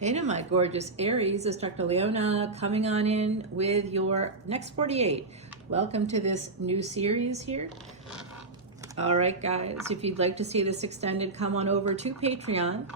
Hey to my gorgeous Aries, it's Dr. Leona coming on in with your next 48. Welcome to this new series here. All right, guys, if you'd like to see this extended, come on over to Patreon.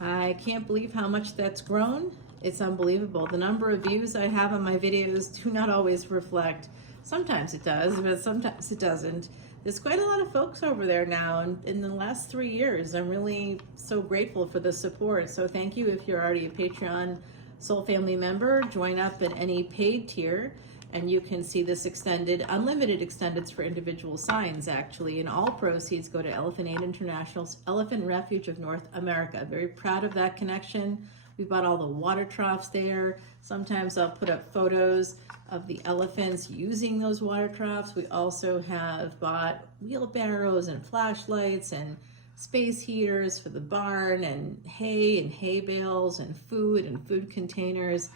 I can't believe how much that's grown. It's unbelievable. The number of views I have on my videos do not always reflect. Sometimes it does, but sometimes it doesn't. There's quite a lot of folks over there now, and in the last 3 years, I'm really so grateful for the support. So thank you if you're already a Patreon Soul Family member. Join up at any paid tier, and you can see this extended, unlimited extendeds for individual signs, actually. And all proceeds go to Elephant Aid International's Elephant Refuge of North America. Very proud of that connection. We bought all the water troughs there. Sometimes I'll put up photos of the elephants using those water troughs. We also have bought wheelbarrows and flashlights and space heaters for the barn and hay bales and food containers.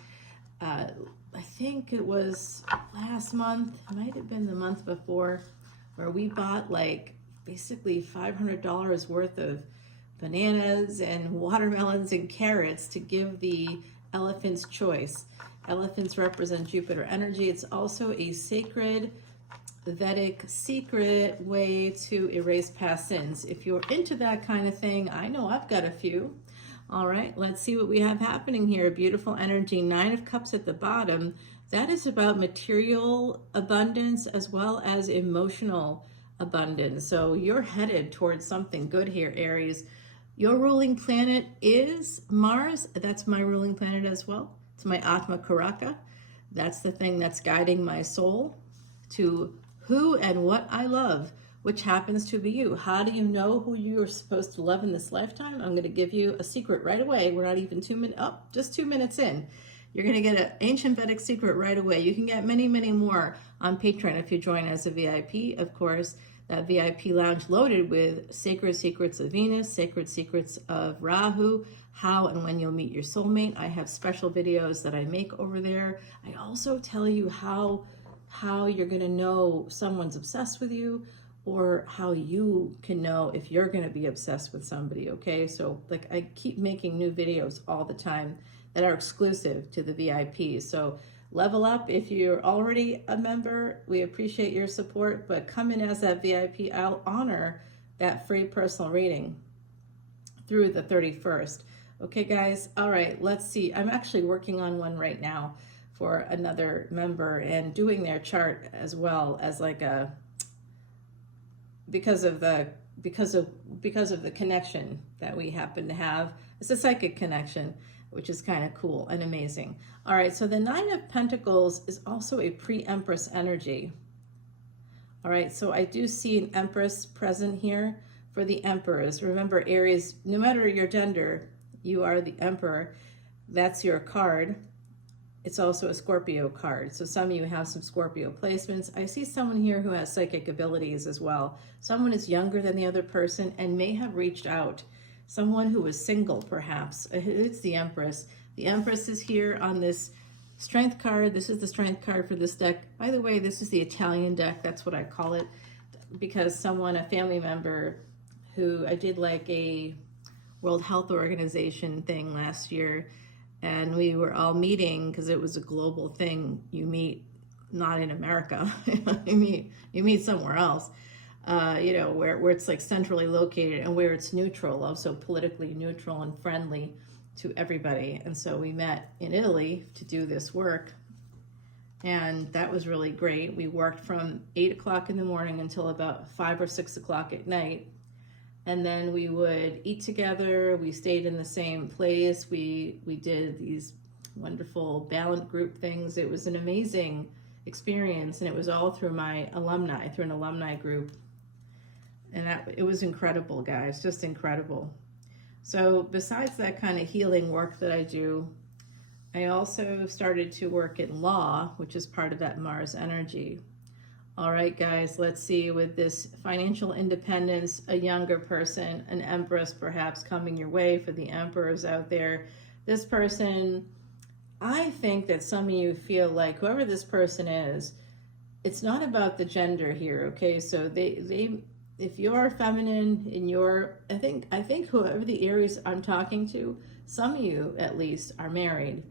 I think it was last month, it might have been the month before, where we bought like basically $500 worth of bananas and watermelons and carrots to give the elephants choice. Elephants represent Jupiter energy. It's also a sacred Vedic secret way to erase past sins. If you're into that kind of thing, I know I've got a few. All right, let's see what we have happening here. Beautiful energy, 9 of Cups at the bottom. That is about material abundance as well as emotional abundance. So you're headed towards something good here, Aries. Your ruling planet is Mars. That's my ruling planet as well. It's my Atma Karaka. That's the thing that's guiding my soul to who and what I love, which happens to be you. How do you know who you're supposed to love in this lifetime? I'm going to give you a secret right away. We're not even 2 minutes, just 2 minutes in. You're going to get an ancient Vedic secret right away. You can get many, many more on Patreon if you join as a VIP, of course. That VIP lounge loaded with sacred secrets of Venus, sacred secrets of Rahu, how and when you'll meet your soulmate. I have special videos that I make over there. I also tell you how you're going to know someone's obsessed with you, or how you can know if you're going to be obsessed with somebody, okay? So like I keep making new videos all the time that are exclusive to the VIP. So level up if you're already a member. We appreciate your support, but come in as that VIP. I'll honor that free personal reading through the 31st. Okay, guys? All right, let's see. I'm actually working on one right now for another member and doing their chart as well as like a, because of the connection that we happen to have. It's a psychic connection, which is kind of cool and amazing. All right, so the 9 of Pentacles is also a pre-Empress energy. All right, so I do see an Empress present here for the Emperors. Remember, Aries, no matter your gender, you are the Emperor. That's your card. It's also a Scorpio card. So some of you have some Scorpio placements. I see someone here who has psychic abilities as well. Someone is younger than the other person and may have reached out. Someone who is single, perhaps. It's the Empress. The Empress is here on this Strength card. This is the Strength card for this deck. By the way, this is the Italian deck. That's what I call it, because someone, a family member, who I did like a World Health Organization thing last year, and we were all meeting because it was a global thing. You meet not in America. you meet somewhere else. You know, where it's like centrally located and where it's neutral, also politically neutral and friendly to everybody. And so we met in Italy to do this work, and that was really great. We worked from 8 o'clock in the morning until about 5 or 6 o'clock at night, and then we would eat together. We stayed in the same place. We did these wonderful Ballant group things. It was an amazing experience, and it was all through my alumni, through an alumni group. And it was incredible, guys, just incredible. So besides that kind of healing work that I do, I also started to work in law, which is part of that Mars energy. All right, guys, let's see, with this financial independence, a younger person, an Empress perhaps coming your way for the Emperors out there. This person, I think that some of you feel like whoever this person is, it's not about the gender here, okay? So if you're feminine in your, I think whoever the Aries I'm talking to Some of you, at least, are married,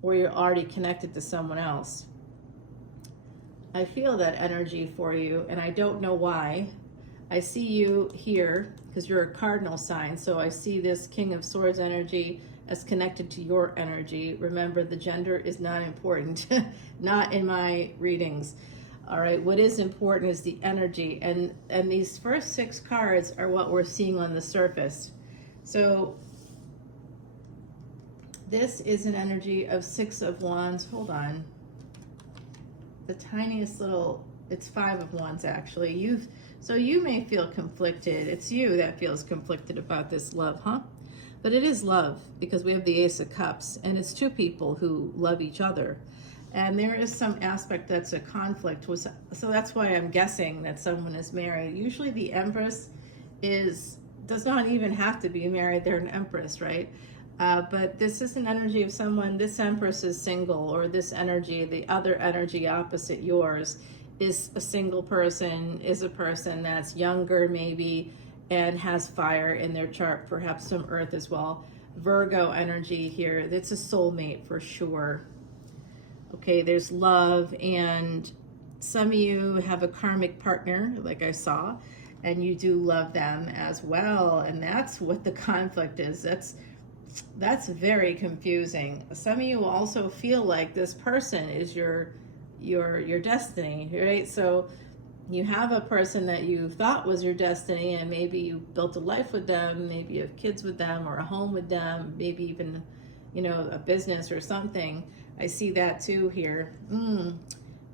or you're already connected to someone else. I feel that energy for you, and I don't know why. I see you here because you're a cardinal sign, so I see this King of Swords energy as connected to your energy. Remember, the gender is not important, not in my readings. All right, what is important is the energy, and these first 6 cards are what we're seeing on the surface. So this is an energy of 6 of Wands. Hold on. The tiniest little, it's 5 of Wands actually. So you may feel conflicted. It's you that feels conflicted about this love, huh? But it is love because we have the Ace of Cups, and it's 2 people who love each other. And there is some aspect that's a conflict. So that's why I'm guessing that someone is married. Usually the Empress does not even have to be married. They're an Empress, right? But this is an energy of someone, this Empress is single, or this energy, the other energy opposite yours, is a single person, is a person that's younger maybe, and has fire in their chart, perhaps some earth as well. Virgo energy here, it's a soulmate for sure. Okay, there's love, and some of you have a karmic partner, like I saw, and you do love them as well, and that's what the conflict is. That's very confusing. Some of you also feel like this person is your destiny, right? So you have a person that you thought was your destiny, and maybe you built a life with them, maybe you have kids with them, or a home with them, maybe even, a business or something. I see that too here.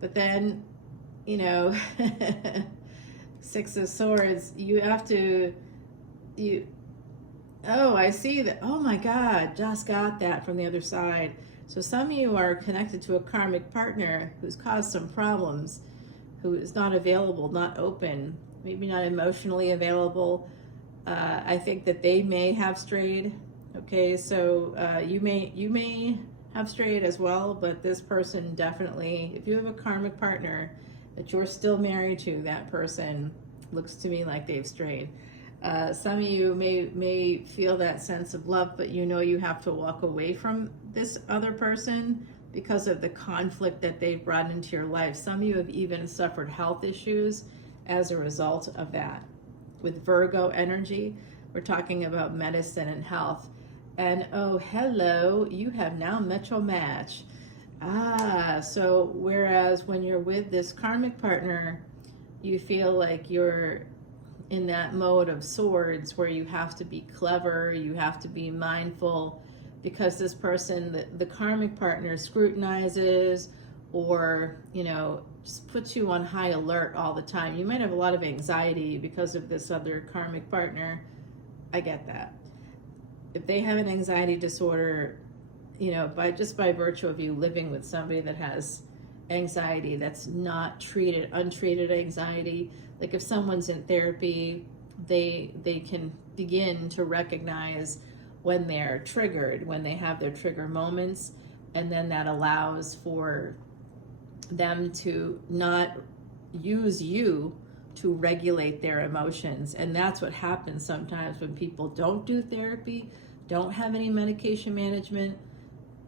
But then, 6 of Swords, oh, I see that. Oh my God, just got that from the other side. So some of you are connected to a karmic partner who's caused some problems, who is not available, not open, maybe not emotionally available. I think that they may have strayed. Okay, so you may have strayed as well, but this person definitely, if you have a karmic partner that you're still married to, that person looks to me like they've strayed. Some of you may feel that sense of love, but you have to walk away from this other person because of the conflict that they've brought into your life. Some of you have even suffered health issues as a result of that. With Virgo energy, we're talking about medicine and health. And oh, hello, you have now met your match. So whereas when you're with this karmic partner, you feel like you're in that mode of swords where you have to be clever, you have to be mindful, because this person, the karmic partner, scrutinizes or, just puts you on high alert all the time. You might have a lot of anxiety because of this other karmic partner. I get that. If they have an anxiety disorder, by virtue of you living with somebody that has anxiety that's not treated, untreated anxiety, like if someone's in therapy, they can begin to recognize when they're triggered, when they have their trigger moments, and then that allows for them to not use you to regulate their emotions. And that's what happens sometimes when people don't do therapy, don't have any medication management.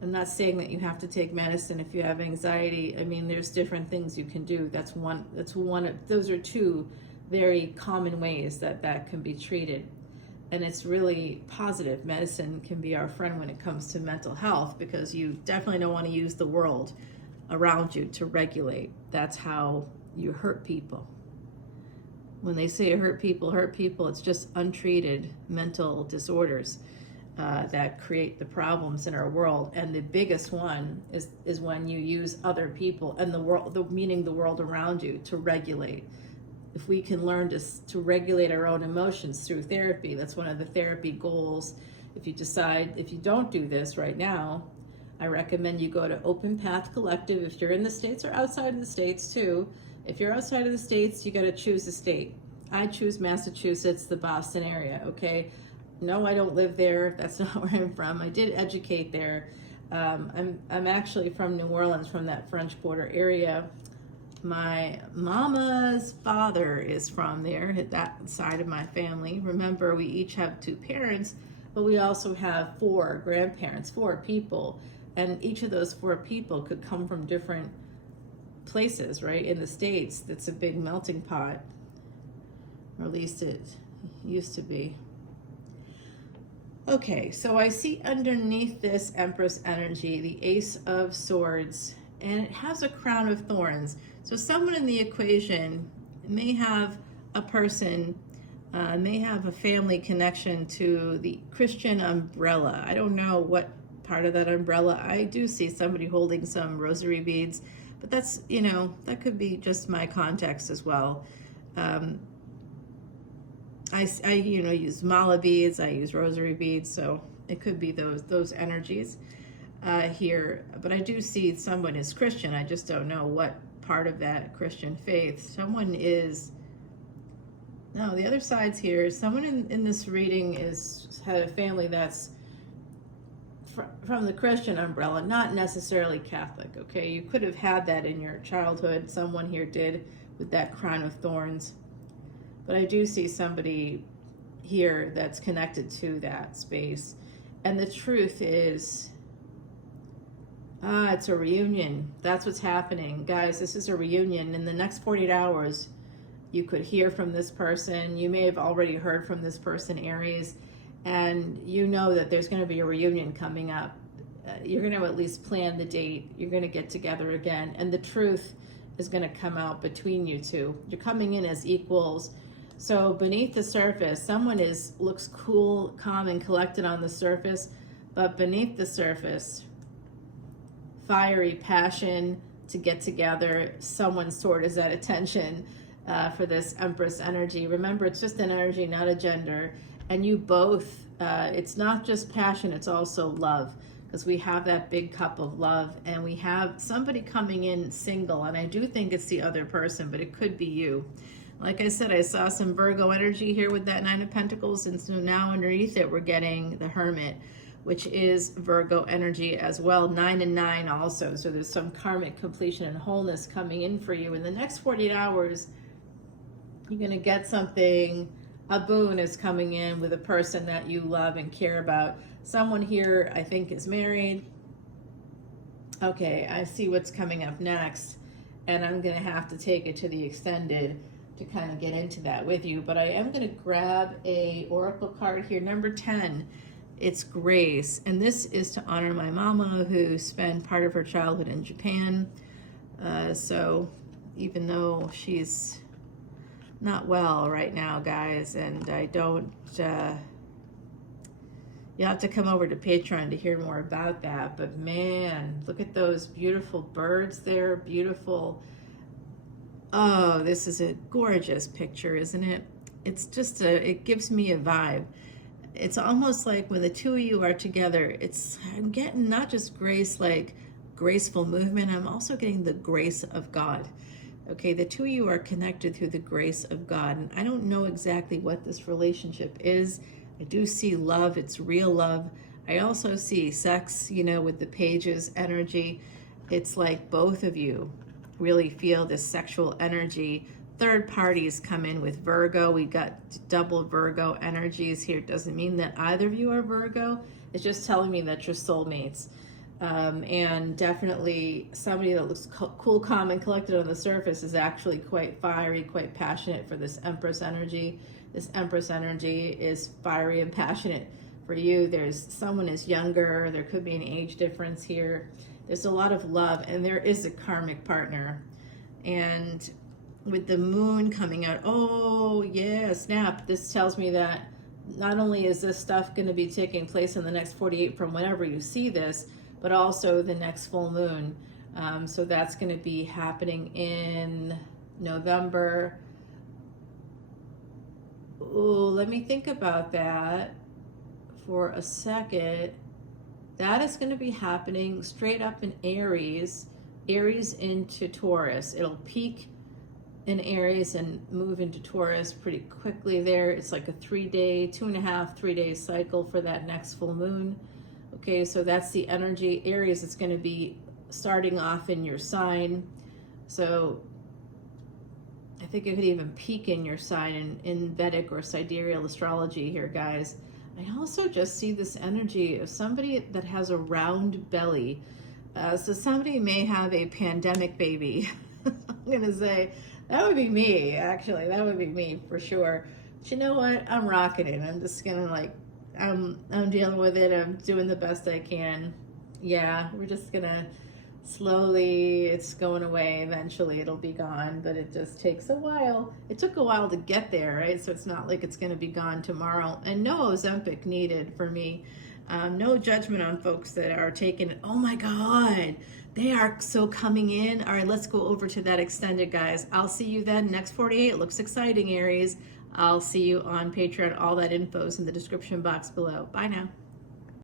I'm not saying that you have to take medicine if you have anxiety. I mean, there's different things you can do. Those are 2 very common ways that can be treated. And it's really positive. Medicine can be our friend when it comes to mental health, because you definitely don't want to use the world around you to regulate. That's how you hurt people. When they say hurt people, it's just untreated mental disorders that create the problems in our world. And the biggest one is when you use other people and the world, meaning the world around you, to regulate. If we can learn to regulate our own emotions through therapy, that's one of the therapy goals. If you don't do this right now, I recommend you go to Open Path Collective if you're in the States, or outside of the States too. If you're outside of the States, you got to choose a state. I choose Massachusetts, the Boston area, okay? No, I don't live there. That's not where I'm from. I did educate there. I'm actually from New Orleans, from that French Quarter area. My mama's father is from there, that side of my family. Remember, we each have 2 parents, but we also have 4 grandparents, 4 people, and each of those 4 people could come from different places, right? In the States, that's a big melting pot, or at least it used to be. Okay, so I see underneath this Empress energy, the Ace of Swords, and it has a crown of thorns. So someone in the equation may have a person, may have a family connection to the Christian umbrella. I don't know what part of that umbrella. I do see somebody holding some rosary beads, but that's, you know, that could be just my context as well. I you know, use mala beads, I use rosary beads, so it could be those energies here. But I do see someone is Christian. I just don't know what part of that Christian faith. Someone is, no, the other side's here. Someone in this reading had a family that's from the Christian umbrella, not necessarily Catholic, okay? You could have had that in your childhood. Someone here did with that crown of thorns. But I do see somebody here that's connected to that space. And the truth is, it's a reunion. That's what's happening. Guys, this is a reunion. In the next 48 hours, you could hear from this person. You may have already heard from this person, Aries, and you know that there's going to be a reunion coming up. You're going to at least plan the date. You're going to get together again. And the truth is going to come out between you two. You're coming in as equals. So beneath the surface, someone looks cool, calm, and collected on the surface, but beneath the surface, fiery passion to get together. Someone's sword is at attention for this Empress energy. Remember, it's just an energy, not a gender. And you both, it's not just passion, it's also love, because we have that big cup of love, and we have somebody coming in single, and I do think it's the other person, but it could be you. Like I said, I saw some Virgo energy here with that 9 of Pentacles, and so now underneath it, we're getting the Hermit, which is Virgo energy as well, 9 and 9 also. So there's some karmic completion and wholeness coming in for you. In the next 48 hours, you're going to get something, a boon is coming in with a person that you love and care about. Someone here, I think, is married. Okay, I see what's coming up next, and I'm going to have to take it to the extended to kind of get into that with you, but I am going to grab a oracle card here, number 10. It's Grace, and this is to honor my mama who spent part of her childhood in Japan. So even though she's not well right now, guys, and I don't, you have to come over to Patreon to hear more about that, but man, look at those beautiful birds there, beautiful. Oh, this is a gorgeous picture, isn't it? It's just it gives me a vibe. It's almost like when the two of you are together, I'm getting not just grace, like graceful movement, I'm also getting the grace of God. Okay, the two of you are connected through the grace of God. And I don't know exactly what this relationship is. I do see love, it's real love. I also see sex, you know, with the pages energy. It's like both of you really feel this sexual energy. Third parties come in with Virgo. We got double Virgo energies here. It doesn't mean that either of you are Virgo. It's just telling me that you're soulmates. And definitely somebody that looks cool, calm, and collected on the surface is actually quite fiery, quite passionate for this Empress energy. This Empress energy is fiery and passionate for you. Someone is younger. There could be an age difference here. There's a lot of love, and there is a karmic partner. And with the moon coming out, oh yeah, snap. This tells me that not only is this stuff going to be taking place in the next 48 from whenever you see this, but also the next full moon. So that's going to be happening in November. Oh, let me think about that for a second. That is going to be happening straight up in Aries into Taurus. It'll peak in Aries and move into Taurus pretty quickly there. It's like a 3-day, 2.5, 3-day cycle for that next full moon. Okay, so that's the energy. Aries is going to be starting off in your sign. So I think it could even peak in your sign in Vedic or sidereal astrology here, guys. I also just see this energy of somebody that has a round belly. So somebody may have a pandemic baby. I'm going to say that would be me, actually. That would be me for sure. But you know what? I'm rocking it. I'm just going to like, I'm dealing with it. I'm doing the best I can. Yeah, we're just going to slowly, it's going away. Eventually it'll be gone, but it just takes a while. It took a while to get there, right? So it's not like it's going to be gone tomorrow. And no Ozempic needed for me. No judgment on folks that are taking it. Oh my God, they are so coming in. All right, let's go over to that extended, guys. I'll see you then. Next 48 looks exciting, Aries. I'll see you on Patreon. All that info is in the description box below. Bye now.